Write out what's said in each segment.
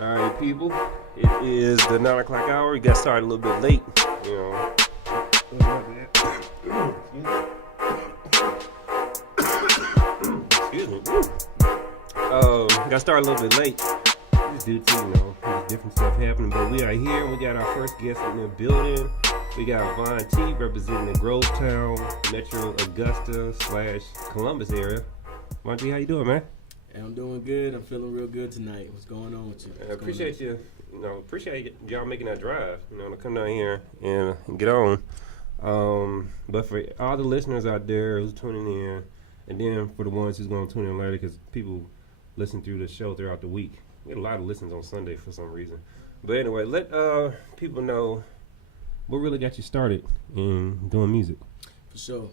Alright, people, it is the 9 o'clock hour. We got started a little bit late, you know. Excuse me. Got started a little bit late. Just due to, there's different stuff happening. But we are here. We got our first guest in the building. We got Von T representing the Grovetown, Metro Augusta / Columbus area. Von T, how you doing, man? I'm doing good. I'm feeling real good tonight. What's going on with you? I appreciate appreciate y'all making that drive, to come down here and get on. But for all the listeners out there who's tuning in, and then for the ones who's going to tune in later, because people listen through the show throughout the week. We get a lot of listens on Sunday for some reason. But anyway, let people know what really got you started in doing music. For sure.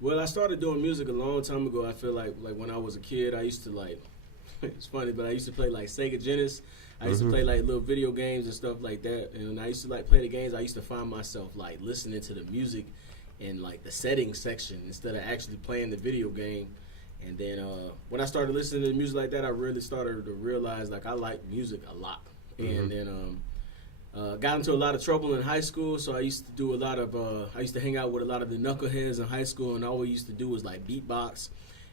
Well, I started doing music a long time ago. I feel like when I was a kid, I used to it's funny, but I used to play like Sega Genesis. I used to play like little video games and stuff like that. And I used to play the games. I used to find myself listening to the music in the settings section instead of actually playing the video game. And then when I started listening to music like that, I really started to realize I like music a lot. And then got into a lot of trouble in high school, so I used to do I used to hang out with a lot of the knuckleheads in high school, and all we used to do was beatbox,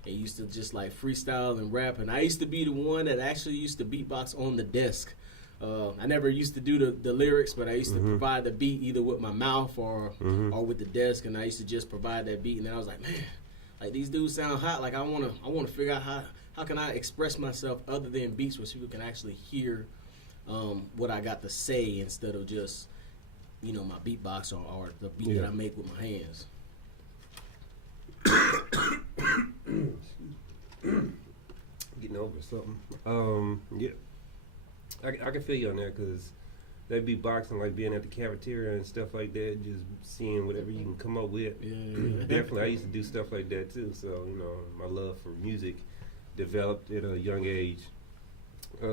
and used to just freestyle and rap, and I used to be the one that actually used to beatbox on the desk. I never used to do the lyrics, but I used to provide the beat either with my mouth or with the desk, and I used to just provide that beat, and then I was like, man, these dudes sound hot, I want to figure out how can I express myself other than beats where people can actually hear what I got to say instead of just, my beatbox or the beat that I make with my hands. Getting over something. Yeah. I can feel you on that, because that beatboxing, being at the cafeteria and stuff like that, just seeing whatever you can come up with. Yeah. Definitely, I used to do stuff like that too. So, my love for music developed at a young age.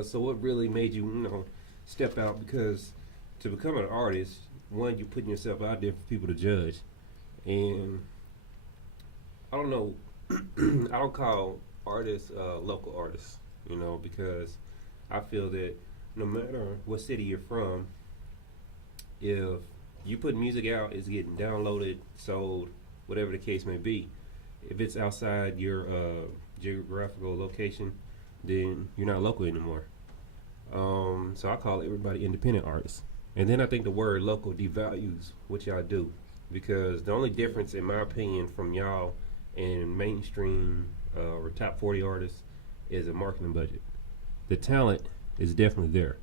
So what really made you, step out? Because to become an artist, one, you're putting yourself out there for people to judge. And I don't know, I don't call artists local artists, because I feel that no matter what city you're from, if you put music out, it's getting downloaded, sold, whatever the case may be. If it's outside your geographical location, then you're not local anymore. So I call everybody independent artists. And then I think the word local devalues what y'all do, because the only difference, in my opinion, from y'all and mainstream or top 40 artists is a marketing budget. The talent is definitely there.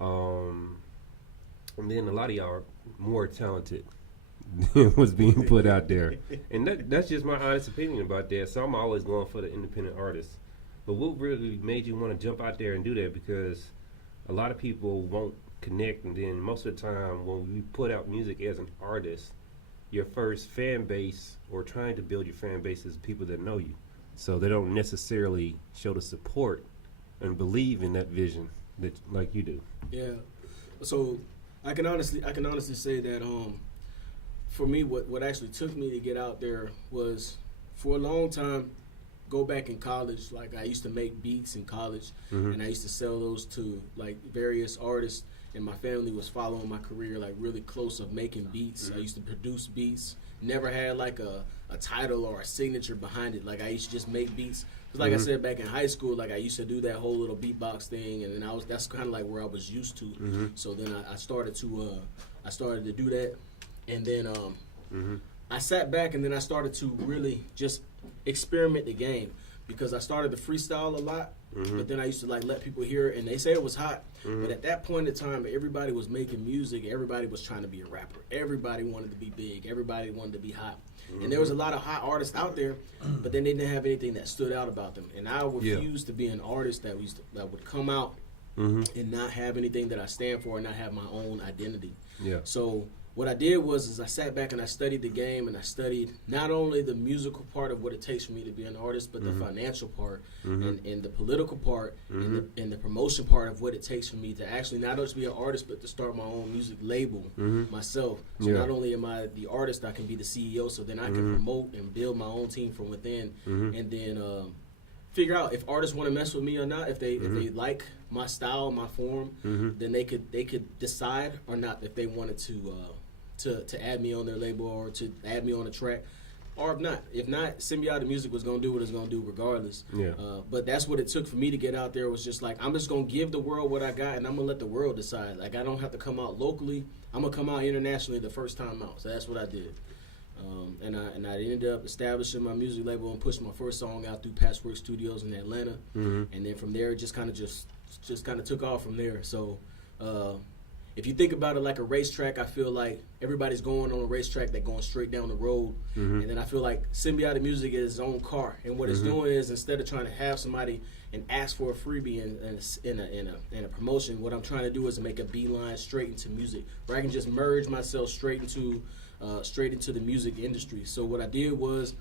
And then a lot of y'all are more talented than what's being put out there. And that's just my honest opinion about that. So I'm always going for the independent artists. But what really made you want to jump out there and do that? Because a lot of people won't connect, and then most of the time when we put out music as an artist, your first fan base, or trying to build your fan base, is people that know you. So they don't necessarily show the support and believe in that vision that like you do. Yeah. So I can honestly say that for me, what actually took me to get out there was, for a long time, go back in college, I used to make beats in college, and I used to sell those to various artists, and my family was following my career really close of making beats. I used to produce beats, never had a title or a signature behind it. I used to just make beats. Because I said, back in high school, I used to do that whole little beatbox thing, and then that's kind of where I was used to. So then I started to do that, and then I sat back, and then I started to really just experiment the game, because I started to freestyle a lot, but then I used to let people hear it, and they say it was hot, but at that point in time, everybody was making music, everybody was trying to be a rapper, everybody wanted to be big, everybody wanted to be hot, and there was a lot of hot artists out there, but then they didn't have anything that stood out about them, and I refused to be an artist that would come out and not have anything that I stand for, and not have my own identity. So what I did was I sat back and I studied the game, and I studied not only the musical part of what it takes for me to be an artist, but the financial part and the political part and the promotion part of what it takes for me to actually not just be an artist, but to start my own music label myself. So not only am I the artist, I can be the CEO, so then I can promote and build my own team from within, and then figure out if artists want to mess with me or not. If they like my style, my form, then they could decide or not if they wanted to add me on their label or to add me on a track. Or if not, Symbiotic Music was gonna do what it's gonna do regardless. Yeah. But that's what it took for me to get out there. Was just like, I'm just gonna give the world what I got, and I'm gonna let the world decide. Like, I don't have to come out locally. I'm gonna come out internationally the first time out. So that's what I did. And I ended up establishing my music label and pushed my first song out through Patchwork Studios in Atlanta. And then from there, it just kind of took off from there. So. If you think about it like a racetrack, I feel like everybody's going on a racetrack that's going straight down the road. And then I feel like Symbiotic Music is its own car. And what it's doing is, instead of trying to have somebody and ask for a freebie and a promotion, what I'm trying to do is make a beeline straight into music, where I can just merge myself straight into the music industry. So what I did was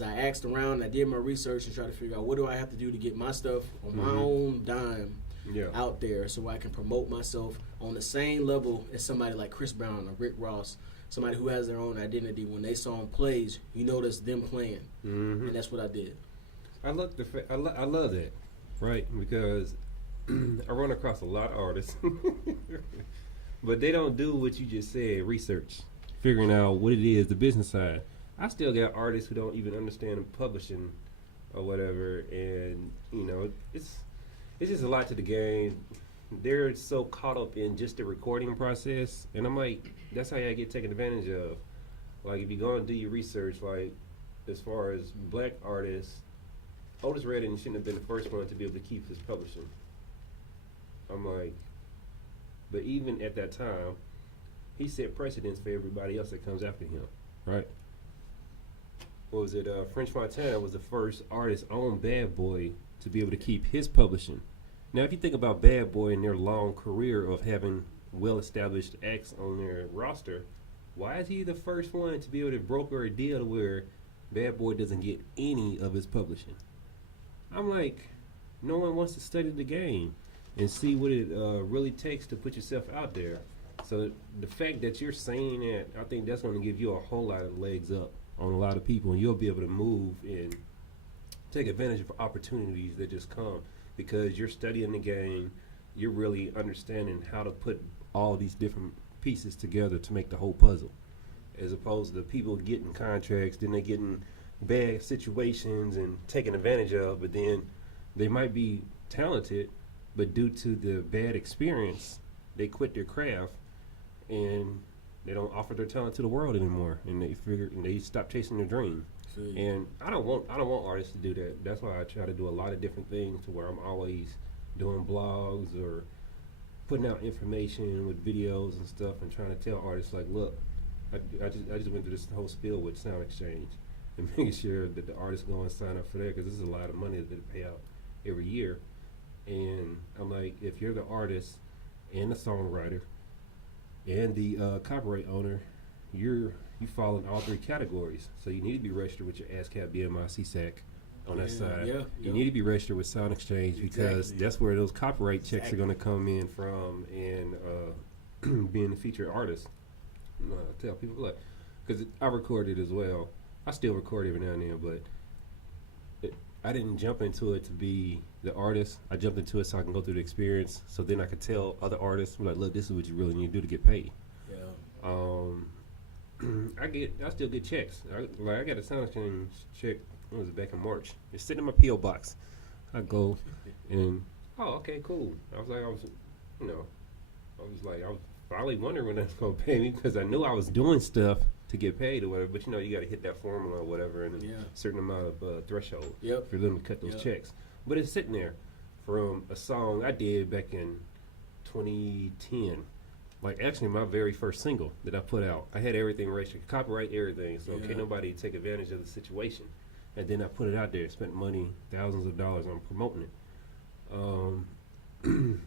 I asked around, I did my research and tried to figure out what do I have to do to get my stuff on my own dime out there, so I can promote myself on the same level as somebody like Chris Brown or Rick Ross, somebody who has their own identity. When they song plays, you know that's them playing, and that's what I did. I love that, right? Because I run across a lot of artists, but they don't do what you just said, research, figuring out what it is, the business side. I still got artists who don't even understand publishing or whatever, and it's just a lot to the game. They're so caught up in just the recording process, and I'm like, that's how y'all get taken advantage of. Like, if you go and do your research, like, as far as black artists, Otis Redding shouldn't have been the first one to be able to keep his publishing. I'm like, but even at that time, he set precedents for everybody else that comes after him, right? What was it? French Montana was the first artist on Bad Boy to be able to keep his publishing. Now, if you think about Bad Boy and their long career of having well-established acts on their roster, why is he the first one to be able to broker a deal where Bad Boy doesn't get any of his publishing? I'm like, no one wants to study the game and see what it really takes to put yourself out there. So the fact that you're saying that, I think that's going to give you a whole lot of legs up on a lot of people, and you'll be able to move and take advantage of opportunities that just come because you're studying the game. You're really understanding how to put all these different pieces together to make the whole puzzle, as opposed to people getting contracts, then they getting bad situations and taken advantage of, but then they might be talented, but due to the bad experience, they quit their craft and they don't offer their talent to the world anymore, and they stop chasing their dream. And I don't want artists to do that. That's why I try to do a lot of different things, to where I'm always doing blogs or putting out information with videos and stuff, and trying to tell artists, like, look, I just went through this whole spiel with Sound Exchange and making sure that the artists go and sign up for that, because this is a lot of money that they pay out every year. And I'm like, if you're the artist and the songwriter and the copyright owner, you fall in all three categories. So you need to be registered with your ASCAP, BMI, CSAC on that side. You need to be registered with Sound Exchange, because that's where those copyright checks are going to come in from, and being a featured artist. Tell people, like, because I recorded as well. I still record every now and then, but I didn't jump into it to be the artist. I jumped into it so I can go through the experience, so then I could tell other artists, like, look, this is what you really need to do to get paid. I still get checks. I got a Sound Exchange check. What was it, back in March? It's sitting in my P.O. box. I go and okay, cool. I was finally wondering when that's gonna pay me, because I knew I was doing stuff to get paid or whatever. But you got to hit that formula or whatever, and a certain amount of threshold for them to cut those checks. But it's sitting there from a song I did back in 2010. Like, actually, my very first single that I put out, I had everything registered, copyright, everything, so can't nobody take advantage of the situation. And then I put it out there, spent money, thousands of dollars on promoting it.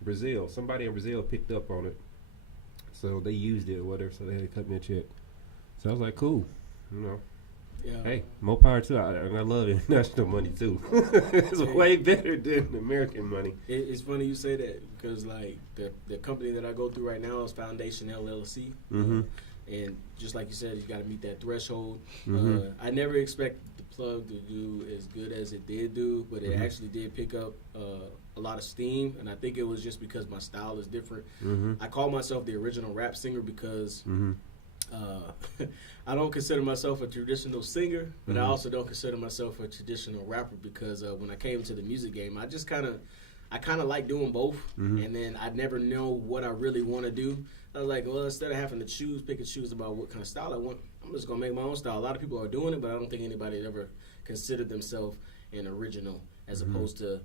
Brazil, somebody in Brazil picked up on it, so they used it or whatever, so they had to cut me a check. So I was like, cool, hey, more power to it. And I love international money too. It's way better than American money. It's funny you say that, because like the company that I go through right now is Foundation LLC, and just like you said, you got to meet that threshold. I never expect plug to do as good as it did do, but it actually did pick up a lot of steam, and I think it was just because my style is different. I call myself the original rap singer because I don't consider myself a traditional singer, but I also don't consider myself a traditional rapper because when I came to the music game, I kind of like doing both, and then I never know what I really want to do. I was like, well, instead of having to pick and choose about what kind of style I want, I'm just gonna make my own style. A lot of people are doing it, but I don't think anybody ever considered themselves an original as opposed to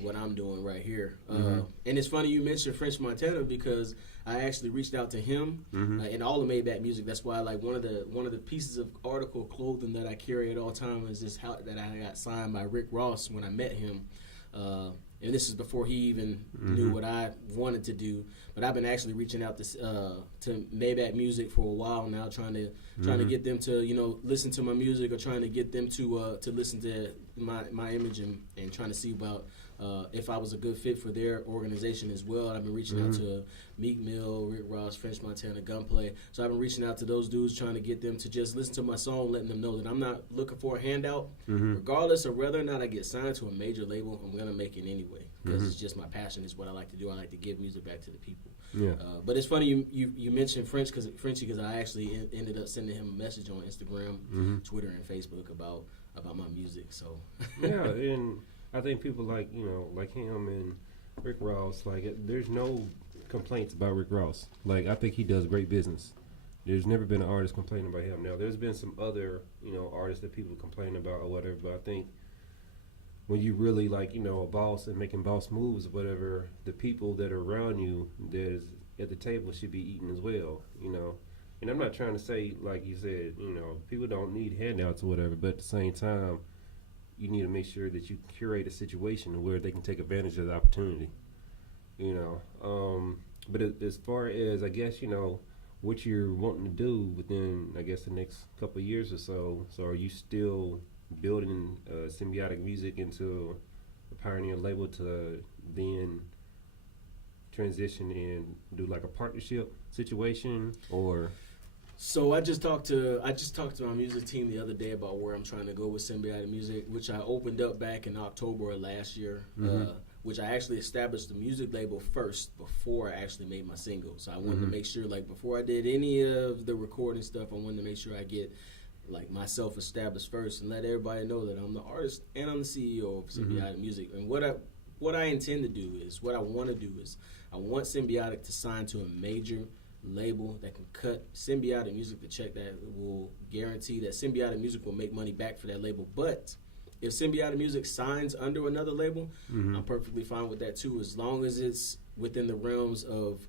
what I'm doing right here. And it's funny you mentioned French Montana because I actually reached out to him in all the Maybach music. That's why like one of the pieces of article clothing that I carry at all times is this how that I got signed by Rick Ross when I met him. And this is before he even knew what I wanted to do. But I've been actually reaching out to Maybach Music for a while now, trying to get them to listen to my music or trying to get them to listen to my image and trying to see about if I was a good fit for their organization as well. I've been reaching out to Meek Mill, Rick Ross, French Montana, Gunplay. So I've been reaching out to those dudes, trying to get them to just listen to my song, letting them know that I'm not looking for a handout. Regardless of whether or not I get signed to a major label, I'm going to make it anyway because it's just my passion. It's what I like to do. I like to give music back to the people. Yeah. But it's funny you mentioned Frenchie because I actually ended up sending him a message on Instagram, Twitter, and Facebook about my music. So yeah, and I think people like him and Rick Ross, there's no complaints about Rick Ross. Like, I think he does great business. There's never been an artist complaining about him. Now, there's been some other, artists that people complain about or whatever, but I think when you really a boss and making boss moves or whatever, the people that are around you that's at the table should be eating as well, And I'm not trying to say, like you said, people don't need handouts or whatever, but at the same time, you need to make sure that you curate a situation where they can take advantage of the opportunity, But as far as, I guess, what you're wanting to do within, I guess, the next couple of years or so, are you still building Symbiotic Music into a pioneer label to then transition and do like a partnership situation, or? So I just talked to my music team the other day about where I'm trying to go with Symbiotic Music, which I opened up back in October of last year, which I actually established the music label first before I actually made my single. So I wanted to make sure, like, before I did any of the recording stuff, I wanted to make sure I get like myself established first and let everybody know that I'm the artist and I'm the CEO of Symbiotic Music. And what I intend to do is, what I want to do is, I want Symbiotic to sign to a major label that can cut Symbiotic Music the check that will guarantee that Symbiotic Music will make money back for that label. But if Symbiotic Music signs under another label, I'm perfectly fine with that too, as long as it's within the realms of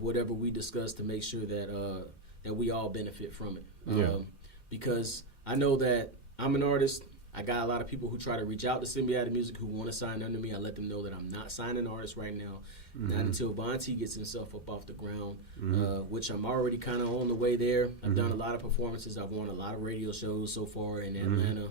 whatever we discuss to make sure that we all benefit from it. Because I know that I'm an artist. I got a lot of people who try to reach out to Symbiotic Music who want to sign under me. I let them know that I'm not signing artists right now. Not until Vontae gets himself up off the ground, which I'm already kind of on the way there. I've done a lot of performances. I've won a lot of radio shows so far in Atlanta.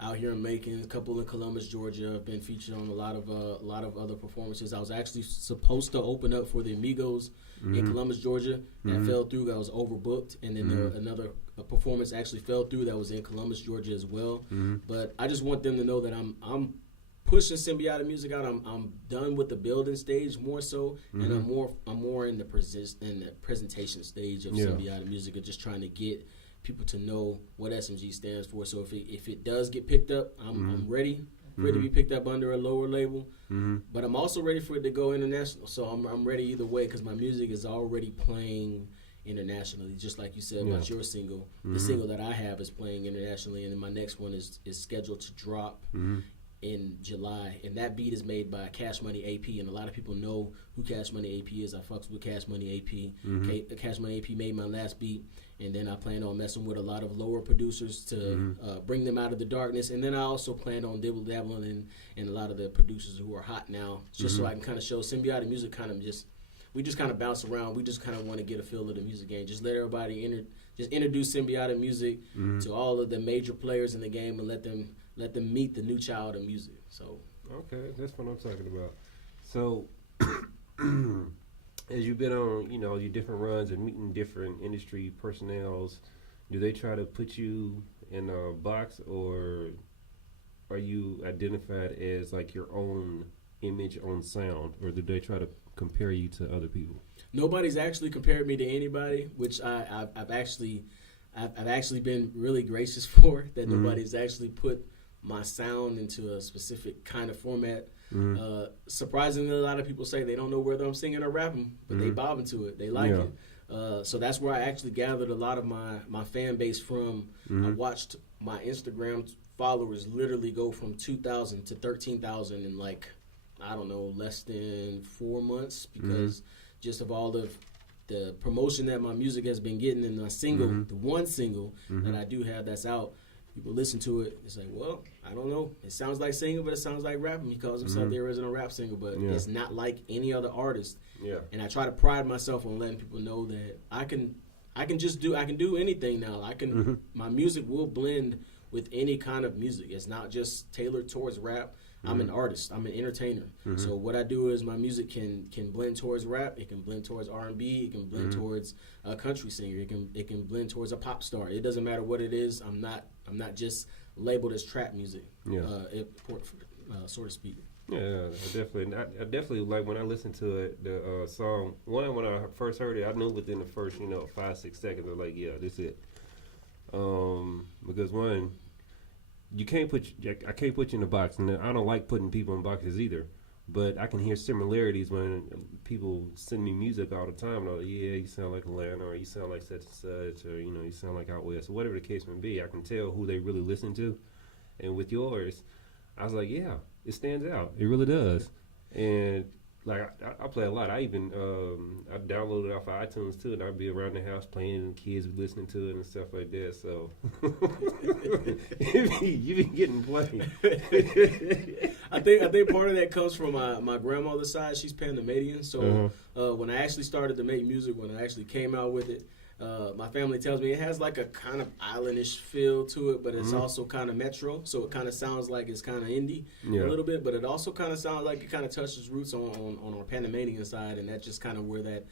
Out here in Macon, a couple in Columbus, Georgia. I've been featured on a lot of other performances. I was actually supposed to open up for the Amigos in Columbus, Georgia. That fell through. I was overbooked, and then another performance actually fell through. That was in Columbus, Georgia as well. But I just want them to know that I'm pushing Symbiotic Music out. I'm done with the building stage more so, and I'm more in the presentation stage of Symbiotic Music, of just trying to get people to know what SMG stands for. So if it does get picked up, I'm ready for it to be picked up under a lower label. But I'm also ready for it to go international. So I'm ready either way, because my music is already playing internationally, just like you said about your single. The single that I have is playing internationally, and then my next one is scheduled to drop in July, and that beat is made by Cash Money AP, and a lot of people know who Cash Money AP is. I fucks with Cash Money AP. Cash Money AP made my last beat, and then I plan on messing with a lot of lower producers to bring them out of the darkness, and then I also plan on dabbling in a lot of the producers who are hot now, just so I can kind of show Symbiotic Music we just kind of bounce around. We just kind of want to get a feel of the music game. Just let everybody introduce Symbiotic Music to all of the major players in the game, and let them meet the new child of music. So okay, that's what I'm talking about. So as you've been on, your different runs and meeting different industry personnels, do they try to put you in a box, or are you identified as like your own image, own sound, or do they try to compare you to other people? Nobody's actually compared me to anybody, which I've actually been really gracious for that. Nobody's actually put my sound into a specific kind of format. Surprisingly, a lot of people say they don't know whether I'm singing or rapping, but they bob into it. They like it. So that's where I actually gathered a lot of my fan base from. I watched my Instagram followers literally go from 2,000 to 13,000 in like, I don't know, less than 4 months because just of all of the promotion that my music has been getting, and the single, the one single that I do have that's out. People listen to it. It's like, well, I don't know. It sounds like singing, but it sounds like rapping. He calls himself the original rap singer, but it's not like any other artist. Yeah. And I try to pride myself on letting people know that I can do anything now. I can my music will blend with any kind of music. It's not just tailored towards rap. I'm an artist. I'm an entertainer. So what I do is my music can blend towards rap. It can blend towards R&B. It can blend towards a country singer. It can blend towards a pop star. It doesn't matter what it is. I'm not just labeled as trap music. So to speak. Yeah, I definitely like when I listen to it. The song when I first heard it, I knew within the first 5-6 seconds. I was like, yeah, this is it. Because one. I can't put you in a box, and I don't like putting people in boxes either. But I can hear similarities when people send me music all the time. Like, yeah, you sound like Atlanta, or you sound like such and such, or you sound like out west, or whatever the case may be. I can tell who they really listen to. And with yours, I was like, yeah, it stands out. It really does. And like I play a lot. I even I downloaded it off of iTunes too, and I'd be around the house playing, and kids be listening to it and stuff like that. So you be getting played. I think part of that comes from my grandmother's side. She's Panamanian, so when I actually started to make music, when I actually came out with it, my family tells me it has like a kind of islandish feel to it, but it's also kind of metro, so it kind of sounds like it's kind of indie a little bit, but it also kind of sounds like it kind of touches roots on our Panamanian side, and that's just kind of where that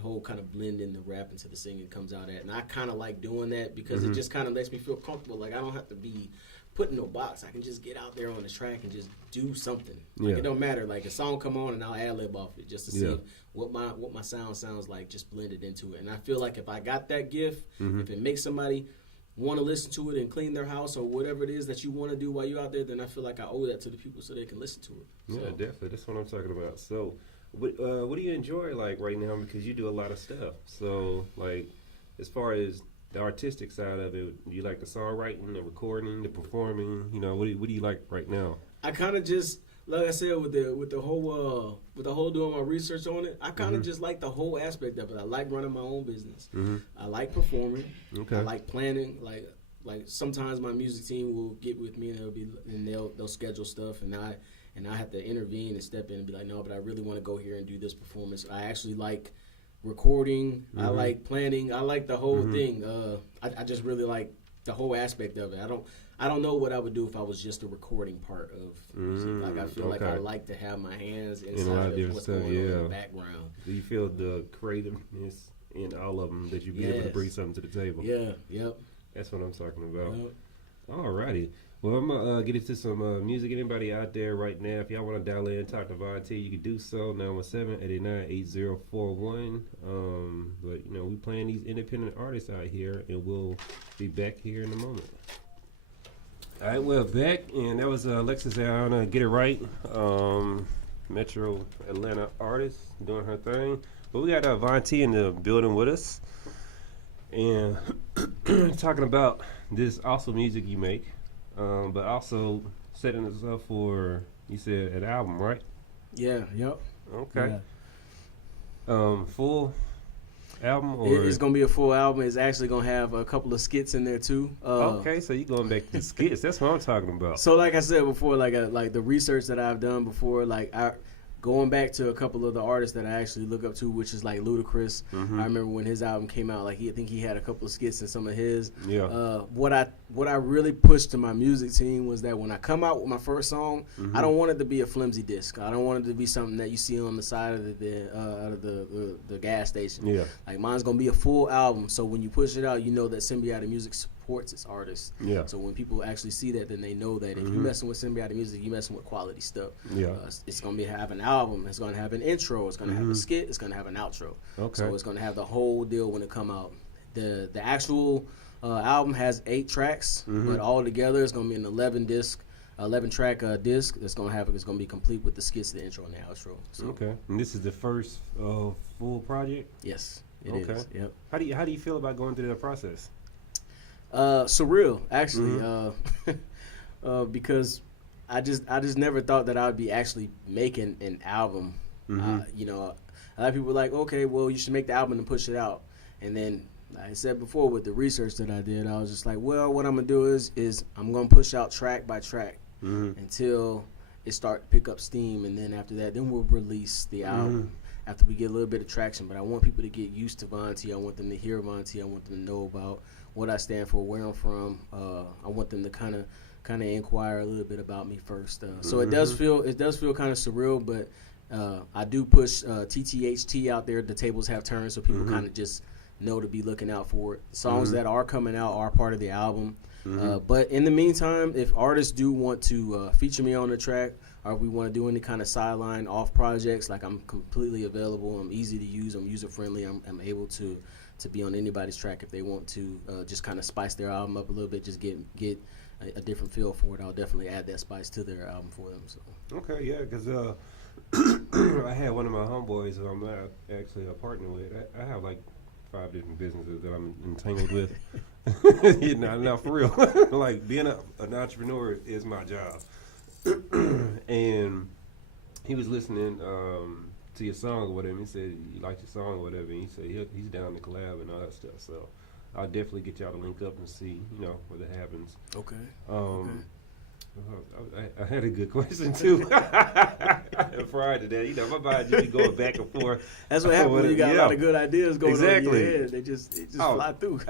whole kind of blend in the rap into the singing comes out at. And I kind of like doing that because it just kind of makes me feel comfortable. Like I don't have to be put in no box. I can just get out there on the track and just do something. Like it don't matter. Like a song come on and I'll ad-lib off it just to see what my sound sounds like, just blended into it. And I feel like if I got that gift, if it makes somebody want to listen to it and clean their house or whatever it is that you want to do while you're out there, then I feel like I owe that to the people so they can listen to it. Yeah, so. Definitely. That's what I'm talking about. So what do you enjoy like right now? Because you do a lot of stuff. So like as far as the artistic side of it, do you like the songwriting, the recording, the performing? What do you like right now? I kind of just, like I said, with the whole doing my research on it, I kind of just like the whole aspect of it. I like running my own business. I like performing. Okay. I like planning. Like sometimes my music team will get with me and they'll schedule stuff, and I have to intervene and step in and be like, no, but I really want to go here and do this performance. I actually like recording. I like planning. I like the whole thing. I just really like the whole aspect of it. I don't know what I would do if I was just a recording part of music. Like I feel like I like to have my hands inside of what's going on in the background. Do you feel the creativeness in all of them that you'd be able to bring something to the table? Yeah, yep. That's what I'm talking about. Alrighty. Well, I'm going to get into some music. Anybody out there right now, if y'all want to dial in and talk to Von T, you can do so, 917-889-8041. But, we playing these independent artists out here, and we'll be back here in a moment. All right, we're back, and that was Alexis Ayana, Get It Right, Metro Atlanta artist doing her thing. But we got Von T in the building with us, and talking about this awesome music you make. But also setting us up for, you said, an album, right? Yeah, yep. Okay. Yeah. Full album? Or? It's going to be a full album. It's actually going to have a couple of skits in there, too. Okay, so you're going back to skits. That's what I'm talking about. So like I said before, like the research that I've done before, going back to a couple of the artists that I actually look up to, which is like Ludacris. I remember when his album came out, I think he had a couple of skits in some of his. Yeah. What I really pushed to my music team was that when I come out with my first song, I don't want it to be a flimsy disc. I don't want it to be something that you see on the side of the gas station. Yeah. Like mine's gonna be a full album. So when you push it out, you know that Symbiotic Music supports its artists. Yeah. So when people actually see that, then they know that if you're messing with Symbiotic music, you're messing with quality stuff. Yeah. It's going to have an album. It's going to have an intro. It's going to have a skit. It's going to have an outro. Okay. So it's going to have the whole deal when it come out. The actual album has 8 tracks, but all together it's going to be an 11 track disc that's going to be complete with the skits, the intro, and the outro. So, Okay. And this is the first full project? yes, it is. Yep. How do you feel about going through that process? Surreal, actually, because I just never thought that I would be actually making an album. You know, a lot of people were like, okay, well, you should make the album and push it out. And then like I said before, with the research that I did, I was just like, well, what I'm gonna do is I'm gonna push out track by track until it start to pick up steam, and then after that, then we'll release the album after we get a little bit of traction. But I want people to get used to Vontae. I want them to hear Vontae. I want them to know about what I stand for, where I'm from. I want them to kind of inquire a little bit about me first. So it does feel kind of surreal, but I do push TTHT out there. The tables have turned, so people kind of just know to be looking out for it. Songs that are coming out are part of the album. But in the meantime, if artists do want to feature me on the track, or if we want to do any kind of sideline off projects, like, I'm completely available. I'm easy to use. I'm user friendly. I'm able to be on anybody's track if they want to just kind of spice their album up a little bit, just get a different feel for it. I'll definitely add that spice to their album for them. So. Okay, yeah, because I had one of my homeboys who I'm actually a partner with. I have like 5 different businesses that I'm entangled with. Not for real. Like, being an entrepreneur is my job. And he was listening to your song or whatever. He said he liked your song or whatever. And he said he's down to collab and all that stuff. So I'll definitely get y'all to link up and see, whether it happens. Okay. I had a good question too. Prior to that, my mind just be going back and forth. That's what happens when you got a lot of good ideas going on in your head. They just fly through.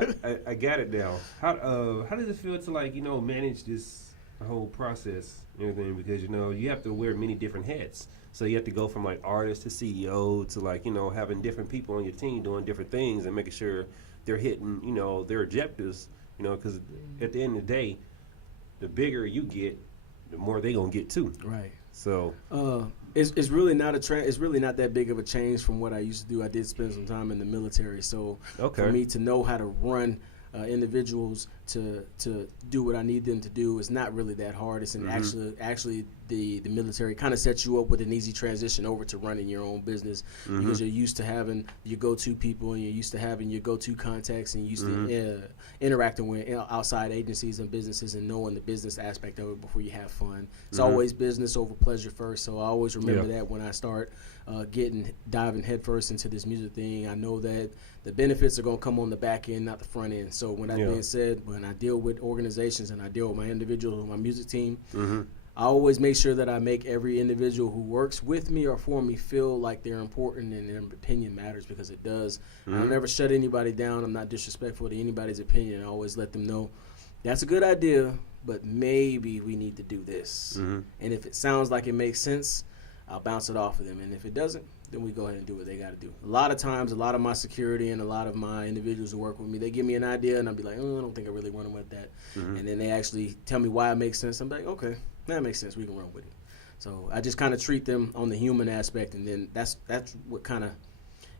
I got it now. How does it feel to manage this whole process and everything? Because you have to wear many different hats. So you have to go from like artist to CEO to having different people on your team doing different things and making sure they're hitting their objectives. Because at the end of the day, the bigger you get, the more they gonna get too. Right. So it's really not it's really not that big of a change from what I used to do. I did spend some time in the military, so for me to know how to run individuals to do what I need them to do is not really that hard. It's actually the military kind of sets you up with an easy transition over to running your own business because you're used to having your go-to people and you're used to having your go-to contacts and you're used to interacting with outside agencies and businesses and knowing the business aspect of it before you have fun. It's always business over pleasure first, so I always remember that when I start diving headfirst into this music thing. I know that the benefits are going to come on the back end, not the front end. So when that being said, when I deal with organizations and I deal with my individuals, my music team, I always make sure that I make every individual who works with me or for me feel like they're important and their opinion matters, because it does. I'll never shut anybody down. I'm not disrespectful to anybody's opinion. I always let them know that's a good idea, but maybe we need to do this. And if it sounds like it makes sense, I'll bounce it off of them. And if it doesn't, then we go ahead and do what they got to do. A lot of times, a lot of my security and a lot of my individuals who work with me, they give me an idea, and I'll be like, I don't think I really want to with that. And then they actually tell me why it makes sense. I'm like, okay, that makes sense. We can run with it. So I just kind of treat them on the human aspect, and then that's what kind of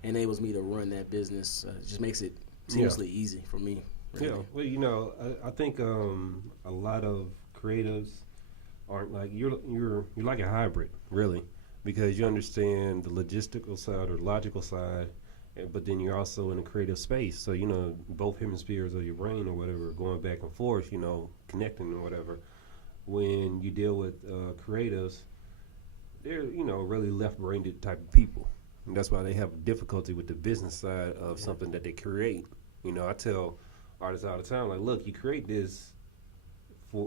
enables me to run that business. It just makes it seamlessly easy for me. Really. Yeah, well, I think a lot of creatives aren't like you're like a hybrid, really, because you understand the logistical side or logical side, but then you're also in a creative space. So both hemispheres of your brain or whatever going back and forth, connecting or whatever. When you deal with creatives, they're really left-brained type of people, and that's why they have difficulty with the business side of something that they create. I tell artists all the time, like, look, you create this.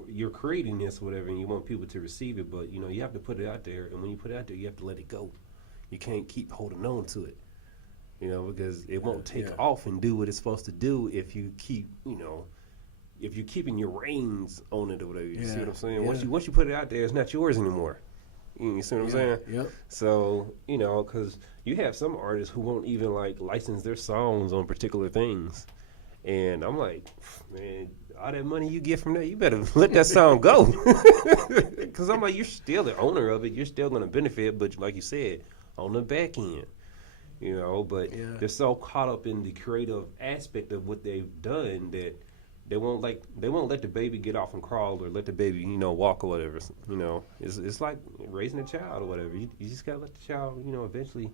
You're creating this, whatever, and you want people to receive it, but you have to put it out there, and when you put it out there, you have to let it go. You can't keep holding on to it, because it won't take off and do what it's supposed to do if you keep, if you're keeping your reins on it or whatever. You see what I'm saying? Yeah. Once you put it out there, it's not yours anymore. You see what I'm saying? Yep. So because you have some artists who won't even license their songs on particular things. And I'm like, man, all that money you get from that, you better let that song go. Because I'm like, you're still the owner of it. You're still going to benefit, but like you said, on the back end. But they're so caught up in the creative aspect of what they've done that they won't let the baby get off and crawl or let the baby walk or whatever. It's like raising a child or whatever. You just gotta let the child eventually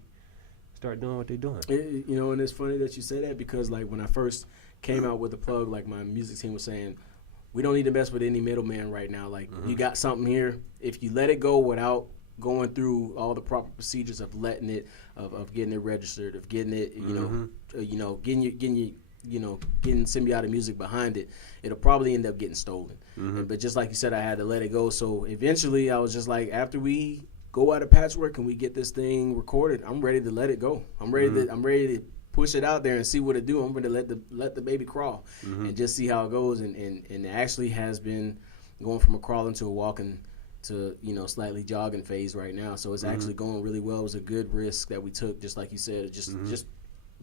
start doing what they're doing. And it's funny that you say that because like when I first came out with the plug, like my music team was saying, we don't need to mess with any middleman right now. Like you got something here, if you let it go without going through all the proper procedures of letting it, of getting it registered, of getting it, getting Symbiotic music behind it, it'll probably end up getting stolen. But just like you said, I had to let it go. So eventually I was just like, after we go out of patchwork and we get this thing recorded, I'm ready to let it go. I'm ready to push it out there and see what it do. I'm ready to let the baby crawl and just see how it goes. And it actually has been going from a crawling to a walking to slightly jogging phase right now, so it's actually going really well. It was a good risk that we took, just like you said. Just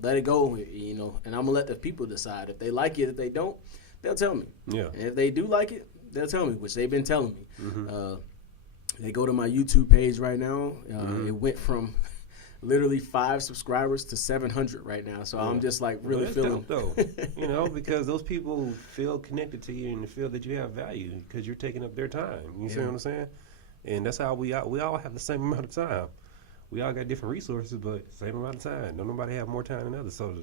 let it go, and I'm gonna let the people decide if they like it. If they don't, they'll tell me. And if they do like it, they'll tell me, which they've been telling me. They go to my YouTube page right now. It went from literally 5 subscribers to 700 right now. So I'm just like really feeling dope, though. Because those people feel connected to you and feel that you have value because you're taking up their time. You see what I'm saying? And that's how we all have the same amount of time. We all got different resources, but same amount of time. Don't nobody have more time than others. So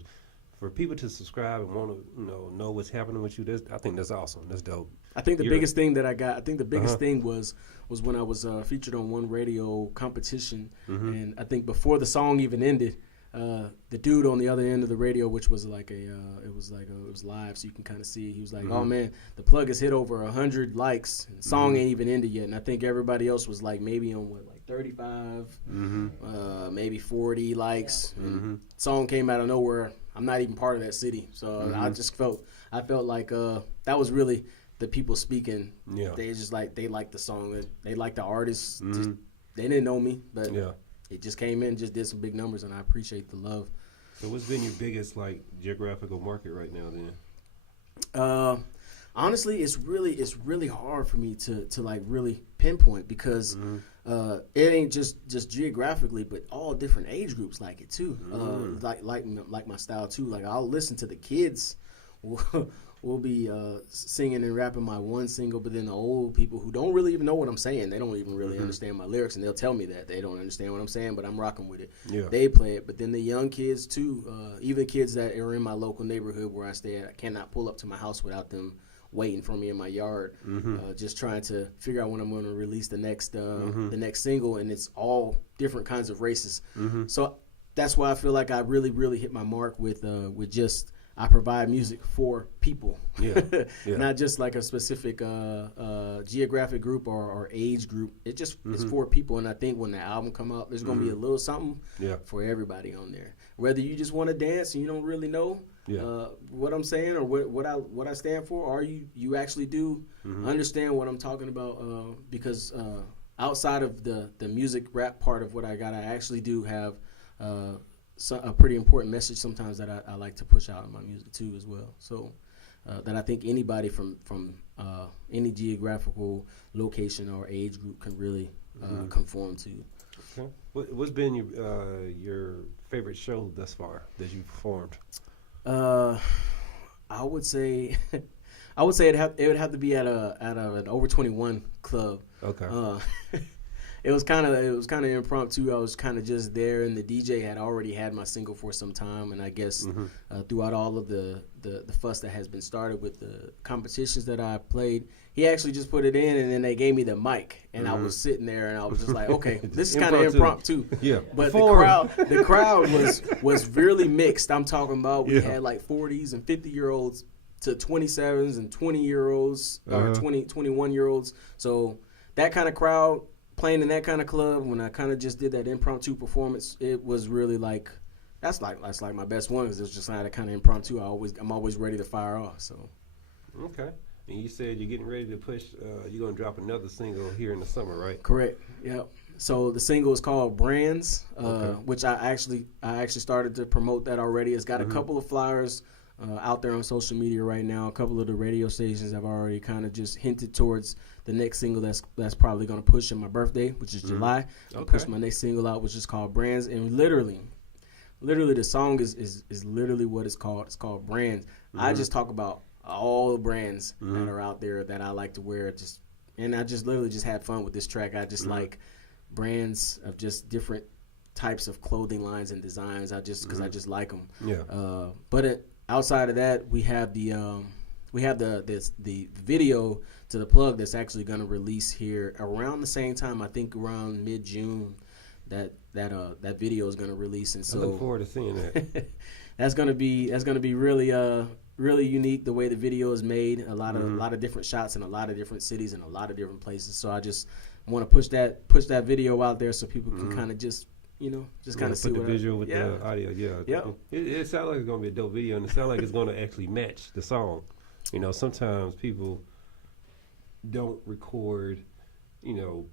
for people to subscribe and want to know what's happening with you, I think that's awesome. That's dope. I think the biggest thing that I got, I think the biggest thing was when I was featured on one radio competition, and I think before the song even ended, the dude on the other end of the radio, which was like it was live, so you can kind of see. He was like, "Oh man, the plug has hit over 100 likes. And the song ain't even ended yet." And I think everybody else was like maybe on 35, maybe 40 likes. And song came out of nowhere. I'm not even part of that city, so I felt like that was really the people speaking. They just they liked the song. They liked the artist. They didn't know me, but it just came in, just did some big numbers, and I appreciate the love. So what's been your biggest geographical market right now then? Honestly, it's really hard for me to really pinpoint because it ain't just geographically, but all different age groups like it too. Like my style too. Like I'll listen to the kids. We'll be singing and rapping my one single, but then the old people who don't really even know what I'm saying, they don't even really understand my lyrics, and they'll tell me that they don't understand what I'm saying, but I'm rocking with it. They play it, but then the young kids too, even kids that are in my local neighborhood where I stay at, I cannot pull up to my house without them waiting for me in my yard, just trying to figure out when I'm going to release the next single, and it's all different kinds of races. So that's why I feel like I really, really hit my mark with just I provide music for people, not just like a specific geographic group or age group. It just it's for people, and I think when the album come out, there's gonna be a little something for everybody on there. Whether you just want to dance and you don't really know what I'm saying or what I stand for, or you actually do understand what I'm talking about. Because outside of the music rap part of what I got, I actually do have a pretty important message sometimes that I like to push out in my music too as well. So that I think anybody from any geographical location or age group can really conform to. Okay. What's been your favorite show thus far that you've performed? I would say it would have to be at an over 21 club. Okay. It was kind of impromptu. I was kind of just there, and the DJ had already had my single for some time, and I guess throughout all of the fuss that has been started with the competitions that I played, he actually just put it in, and then they gave me the mic, and I was sitting there, and I was just like, okay, this is kind of impromptu. Yeah, but the crowd was really mixed. I'm talking about we had like 40s and 50-year-olds to 27s and 20-year-olds or 21-year-olds. So that kind of crowd. Playing in that kind of club, when I kind of just did that impromptu performance, it was really like that's like my best one because it's just like kind of impromptu. I'm always ready to fire off. So okay, and you said you're getting ready to push. You're gonna drop another single here in the summer, right? Correct. Yep. So the single is called Brands, which I actually started to promote that already. It's got a couple of flyers out there on social media right now. A couple of the radio stations have already kind of just hinted towards the next single that's probably going to push in my birthday, which is July. I'll push my next single out, which is called Brands. And literally the song is literally what it's called. It's called Brands. I just talk about all the brands that are out there that I like to wear. And I just literally just had fun with this track. I just like brands of just different types of clothing lines and designs. Because I just like them. Yeah. But outside of that, we have the video to the plug that's actually going to release here around the same time. I think around mid-June. That video is going to release, and so I look forward to seeing that. that's going to be really unique the way the video is made. A lot of different shots in a lot of different cities and a lot of different places. So I just want to push that video out there so people can kind of just kind of see put the visual with the audio. Yeah. It sounds like it's going to be a dope video, and it sounds like it's going to actually match the song. Sometimes people don't record,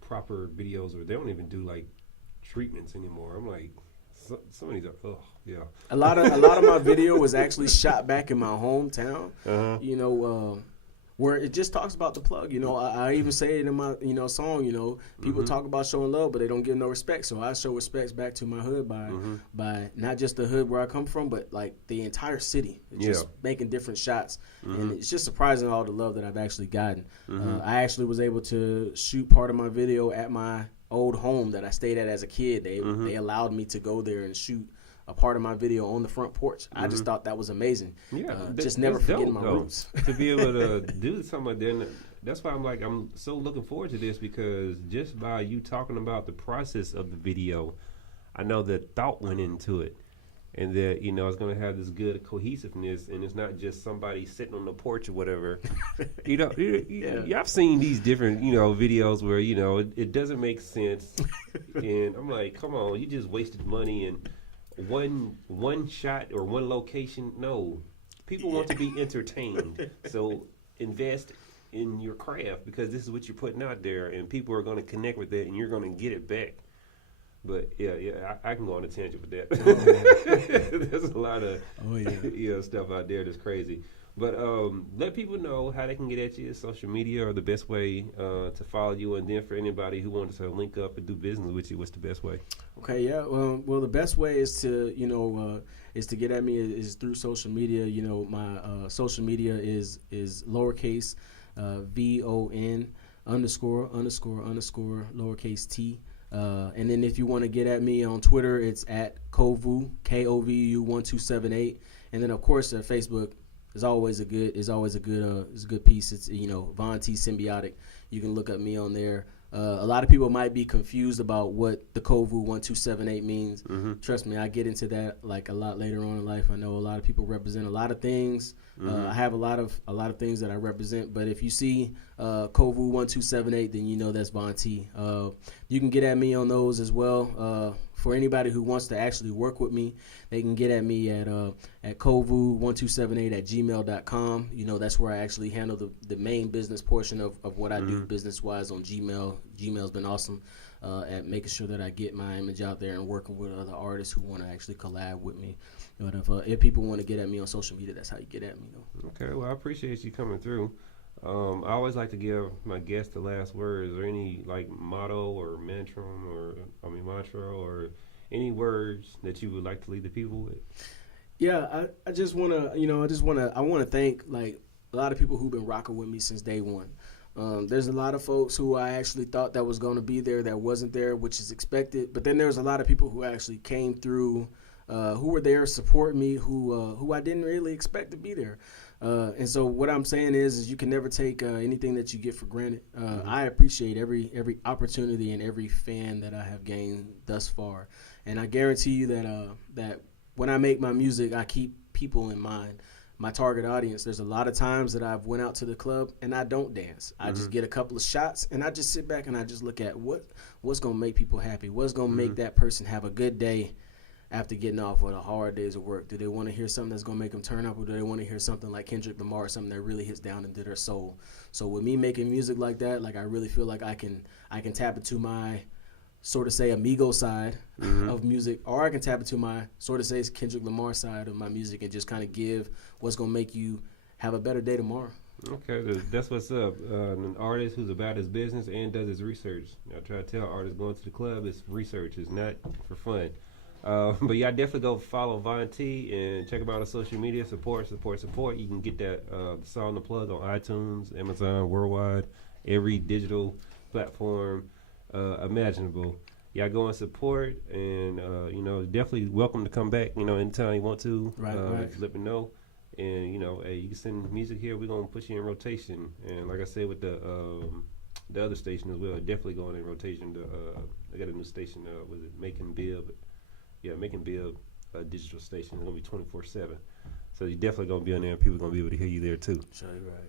proper videos, or they don't even do like treatments anymore. I'm like, some of these are, A lot of my video was actually shot back in my hometown. Where it just talks about the plug. I even say it in my song. People talk about showing love, but they don't give no respect. So I show respects back to my hood by not just the hood where I come from, but like the entire city. Just making different shots, and it's just surprising all the love that I've actually gotten. I actually was able to shoot part of my video at my old home that I stayed at as a kid. They allowed me to go there and shoot a part of my video on the front porch. I just thought that was amazing. Yeah, just never forgetting my roots. To be able to do something like that, that's why I'm so looking forward to this, because just by you talking about the process of the video, I know that thought went into it, and that it's going to have this good cohesiveness, and it's not just somebody sitting on the porch or whatever. I've seen these different videos where it doesn't make sense, and I'm like, come on, you just wasted money and one shot or one location. No, people want to be entertained, so invest in your craft, because this is what you're putting out there, and people are going to connect with it, and you're going to get it back. But I can go on a tangent with that. There's a lot of stuff out there that's crazy. But let people know how they can get at you, social media, or the best way to follow you. And then for anybody who wants to link up and do business with you, what's the best way? Okay, yeah. Well, the best way is to get at me is through social media. My social media is lowercase VON __ lowercase t. And then if you want to get at me on Twitter, it's at Kovu KOVU 1278. And then of course Facebook is always a good piece. It's Von T Symbiotic. You can look at me on there. A lot of people might be confused about what the Kovu 1278 means. Trust me, I get into that like a lot later on in life. I know a lot of people represent a lot of things. I have a lot of things that I represent. But if you see Kovu 1278, then that's Von T. You can get at me on those as well. For anybody who wants to actually work with me, they can get at me at kovu1278@gmail.com. That's where I actually handle the main business portion of what I do business-wise on Gmail. Gmail's been awesome at making sure that I get my image out there and working with other artists who want to actually collab with me. But if people want to get at me on social media, that's how you get at me, though. Okay, well, I appreciate you coming through. I always like to give my guests the last words. Is there any motto or mantra or any words that you would like to leave the people with? Yeah, I just want to thank a lot of people who've been rocking with me since day one. There's a lot of folks who I actually thought that was going to be there that wasn't there, which is expected. But then there's a lot of people who actually came through, who were there, support me, who I didn't really expect to be there. And so what I'm saying is you can never take anything that you get for granted. I appreciate every opportunity and every fan that I have gained thus far. And I guarantee you that when I make my music, I keep people in mind. My target audience, there's a lot of times that I've went out to the club and I don't dance. I just get a couple of shots and I just sit back and I just look at what's going to make people happy. What's going to make that person have a good day after getting off with a hard days of work. Do they want to hear something that's going to make them turn up, or do they want to hear something like Kendrick Lamar, something that really hits down into their soul? So with me making music like that, I really feel like I can tap into my sort of say amigo side Mhm. of music, or I can tap into my sort of say Kendrick Lamar side of my music and just kind of give what's gonna make you have a better day tomorrow. Okay, that's what's up. An artist who's about his business and does his research. I try to tell artists going to the club is research, it's not for fun. But yeah, definitely go follow Von T and check him out on social media. Support. You can get that song The Plug on iTunes, Amazon, worldwide, every digital platform imaginable. Yeah, go and support, and definitely welcome to come back. Anytime you want to. Right. Let me know. And hey, you can send music here. We're gonna put you in rotation. And like I said with the other station as well, definitely going in rotation. I got a new station. Was it Making Bill? Making Bill digital station. It's gonna be 24/7. So you're definitely gonna be on there. And people gonna be able to hear you there too. Sure, right.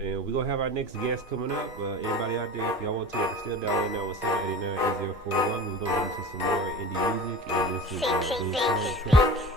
And we're gonna have our next guest coming up. Anybody out there, if y'all want to, you can still dial in now with 789-8041. We're gonna get into some more indie music. And this is